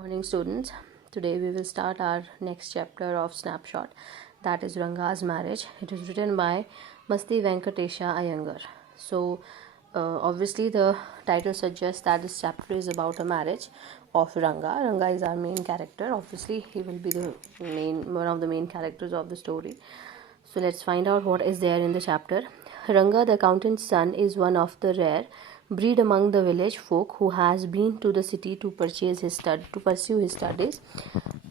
Morning, students. Today we will start our next chapter of Snapshot, that is Ranga's Marriage. It is written by Masti Venkatesha Iyengar. So, obviously, the title suggests that this chapter is about a marriage of Ranga. Ranga is our main character. Obviously, he will be the one of the main characters of the story. So, let's find out what is there in the chapter. Ranga, the accountant's son, is one of the rare breed among the village folk who has been to the city to pursue his studies.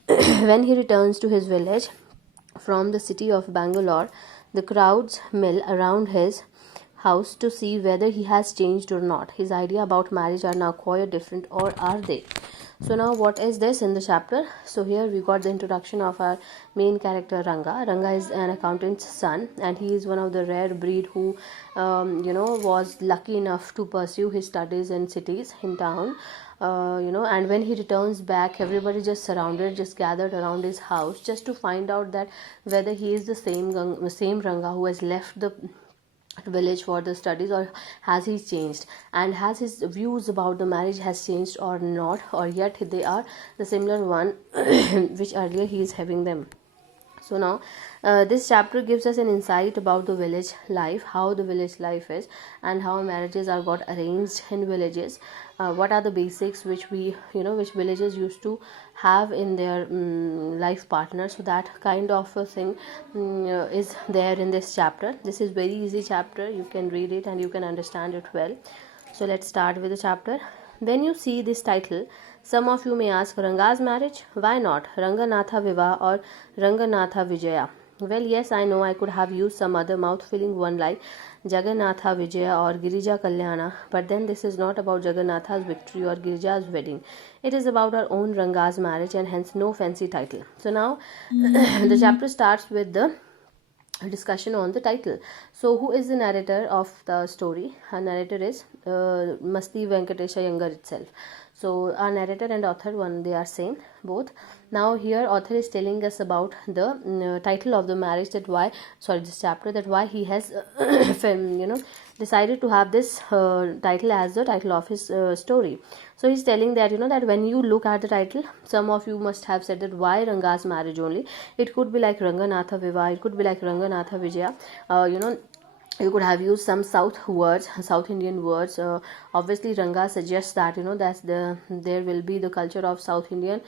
When he returns to his village from the city of Bangalore, the crowds mill around his house to see whether he has changed or not. His idea about marriage are now quite different, or are they? So now what is this in the chapter? So here we got the introduction of our main character Ranga. Ranga is an accountant's son, and he is one of the rare breed who was lucky enough to pursue his studies in cities, in town. And when he returns back, everybody just gathered around his house just to find out that whether he is the same Ranga who has left the village for the studies, or has he changed, and has his views about the marriage has changed or not, or yet they are the similar one which earlier he is having them. So now this chapter gives us an insight about the village life, how the village life is, and how marriages are got arranged in villages. What are the basics which which villages used to have in their life partner. So that kind of a thing is there in this chapter. This is very easy chapter. You can read it and you can understand it well. So let's start with the chapter. When you see this title, some of you may ask, Ranga's marriage? Why not Ranganatha Viva or Ranganatha Vijaya? Well, yes, I know I could have used some other mouth-filling one like Jagannatha Vijaya or Girija Kalyana, but then this is not about Jagannatha's victory or Girija's wedding. It is about our own Ranga's marriage, and hence no fancy title. So now the chapter starts with the discussion on the title. So who is the narrator of the story? Our narrator is Masti Venkatesha Iyengar itself. So our narrator and author, they are same both. Now here author is telling us about the title of the marriage, this chapter, that why he has decided to have this title as the title of his story. So he's telling that that when you look at the title, some of you must have said that why Ranga's marriage only. It could be like Ranganatha Viva, it could be like Ranganatha Vijaya. You could have used some South Indian words. Obviously, Ranga suggests that there will be the culture of South India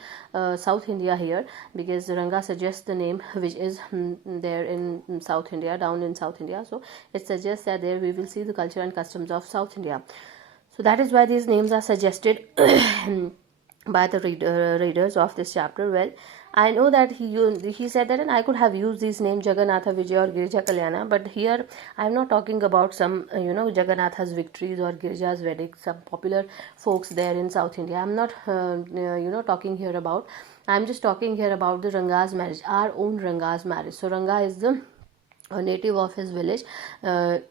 here, because Ranga suggests the name which is there in South India, down in South India. So it suggests that there we will see the culture and customs of South India. So that is why these names are suggested by the readers of this chapter. Well, I know that he said that, and I could have used these names Jagannatha Vijay or Girija Kalyana, but here I am not talking about some Jagannatha's victories or Girija's wedding, some popular folks there in South India. I'm not talking here about. I'm just talking here about the Ranga's marriage, our own Ranga's marriage. So Ranga is the a native of his village, our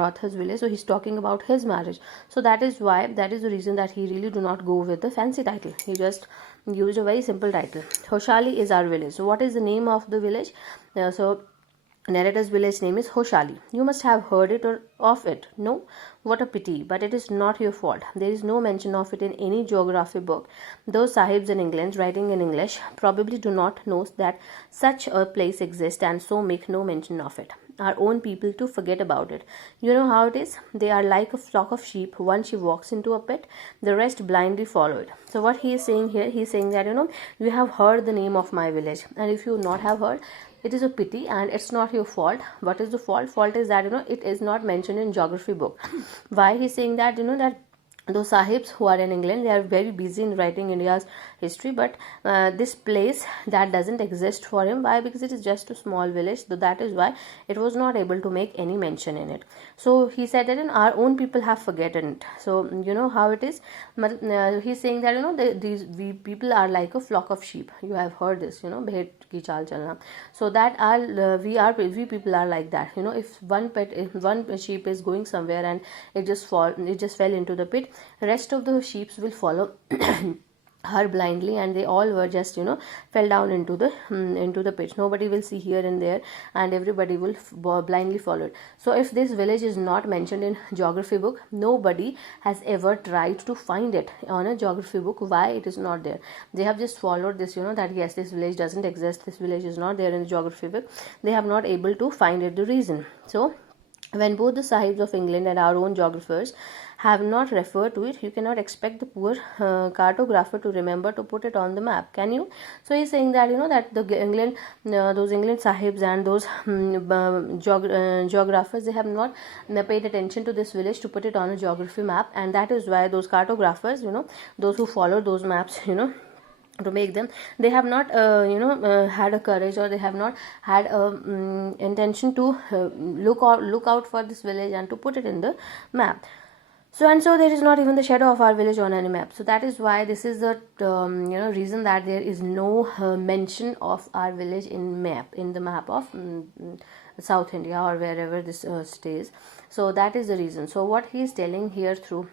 author's village, so he's talking about his marriage. So that is the reason that he really do not go with the fancy title. He just used a very simple title. Hoshali is our village. So what is the name of the village? So narrator's village name is Hoshali. You must have heard it or of it. No? What a pity, but it is not your fault. There is no mention of it in any geography book. Those sahibs in England writing in English probably do not know that such a place exists, and so make no mention of it. Our own people to forget about it. You know how it is? They are like a flock of sheep. Once she walks into a pit, the rest blindly follow it. So what he is saying here, he is saying that you have heard the name of my village, and if you not have heard, it is a pity, and it's not your fault. What is the fault? Fault is that it is not mentioned in geography book. Why he's saying that? That those sahibs who are in England, they are very busy in writing India's history, but this place that doesn't exist for him. Why? Because it is just a small village, so that is why it was not able to make any mention in it. So he said that our own people have forgotten it. So you know how it is. He's saying that we people are like a flock of sheep. You have heard this, bhed ki chal chalna. So that we people are like that. If one sheep is going somewhere and it just fell into the pit, rest of the sheep will follow her blindly, and they all were just fell down into the pit. Nobody will see here and there, and everybody will blindly follow it. So if this village is not mentioned in geography book, nobody has ever tried to find it on a geography book. Why it is not there? They have just followed this, that yes, this village doesn't exist, this village is not there in the geography book. They have not able to find it, the reason. So when both the Sahibs of England and our own geographers have not referred to it, you cannot expect the poor cartographer to remember to put it on the map, can you? So he's saying that that the England, those England Sahibs and those geographers, they have not paid attention to this village to put it on a geography map, and that is why those cartographers, those who follow those maps, to make them, they have not had a courage, or they have not had a intention to look out for this village and to put it in the map. So there is not even the shadow of our village on any map. So that is why this is the reason that there is no mention of our village in the map of South India, or wherever this stays. So that is the reason. So what he is telling here through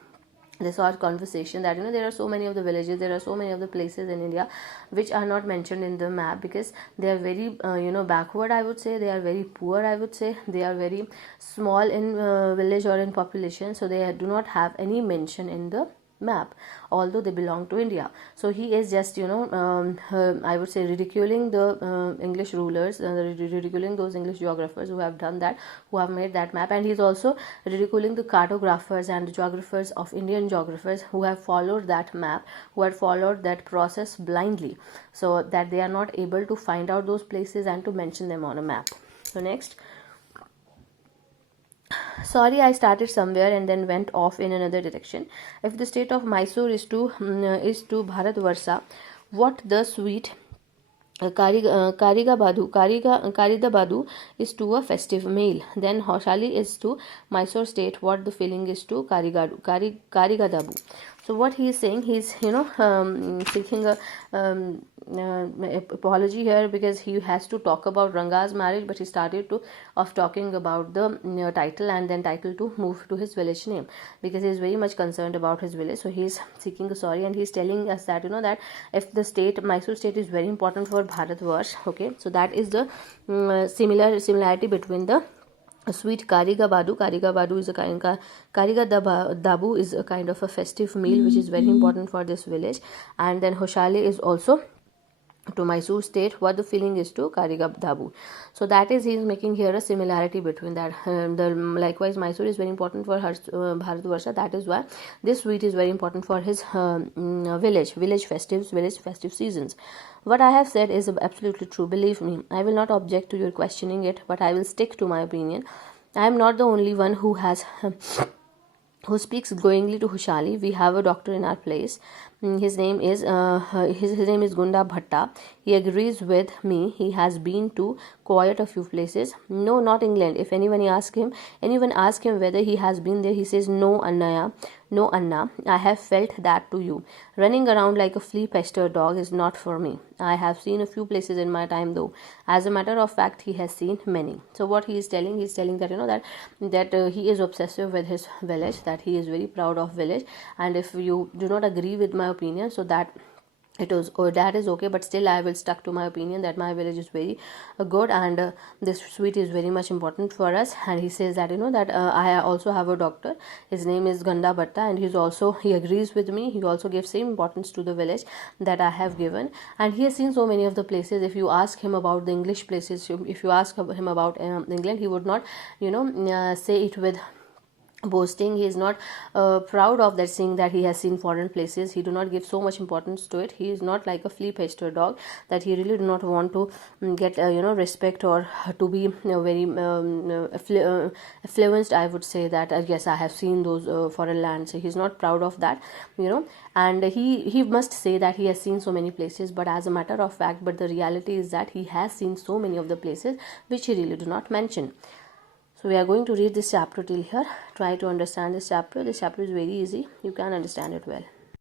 this our conversation, that there are so many of the villages, there are so many of the places in India which are not mentioned in the map, because they are very backward, I would say. They are very poor, I would say. They are very small in village or in population, so they do not have any mention in the map, although they belong to India. So he is just I would say ridiculing the English rulers, ridiculing those English geographers who have done that, who have made that map. And he is also ridiculing the cartographers and the geographers of Indian geographers who have followed that map, who have followed that process blindly, so that they are not able to find out those places and to mention them on a map. So next, sorry, I started somewhere and then went off in another direction. If the state of Mysore is to Bharatvarsha, what the sweet Karidabadu is to a festive meal, then Hoshali is to Mysore state what the feeling is to Karigadabu. So what he is saying, he is seeking a apology here, because he has to talk about Ranga's marriage, but he started talking about the title, and then title to move to his village name, because he is very much concerned about his village. So he is seeking a sorry, and he is telling us that that if the state, Mysore state, is very important for Bharatvarsh, okay, so that is the similarity between the sweet Karigabadu. Karigabadu is a kind of Karigadabu is a kind of a festive meal which is very important for this village, and then Hoshale is also to Mysore state what the feeling is to Karigadabu. So that is, he is making here a similarity between that. Likewise, Mysore is very important for Bharatvarsha. That is why this sweet is very important for his village festive seasons. What I have said is absolutely true. Believe me, I will not object to your questioning it, but I will stick to my opinion. I am not the only one who who speaks glowingly to Hoshali. We have a doctor in our place. His name is Gunda Bhatta. He agrees with me. He has been to quite a few places. No, not England. If anyone ask him whether he has been there, he says, no, Annaya. No, Anna, I have felt that to you. Running around like a flea-pestered dog is not for me. I have seen a few places in my time, though. As a matter of fact, he has seen many. So what he is telling that that he is obsessive with his village, that he is very proud of village, and if you do not agree with my opinion, so that that is okay, but still I will stuck to my opinion that my village is very good, and this sweet is very much important for us. And he says that that I also have a doctor. His name is Ganda Bhatta, and he agrees with me. He also gives same importance to the village that I have given, and he has seen so many of the places. If you ask him about the English places, if you ask him about England, he would not say it with boasting. He is not proud of that, saying that he has seen foreign places. He do not give so much importance to it. He is not like a flea-pestered dog, that he really do not want to get respect, or to be very influenced. I would say that yes, I have seen those foreign lands. So he is not proud of that, and he must say that he has seen so many places, but as a matter of fact, but the reality is that he has seen so many of the places which he really do not mention. So we are going to read this chapter till here. Try to understand this chapter. This chapter is very easy. You can understand it well.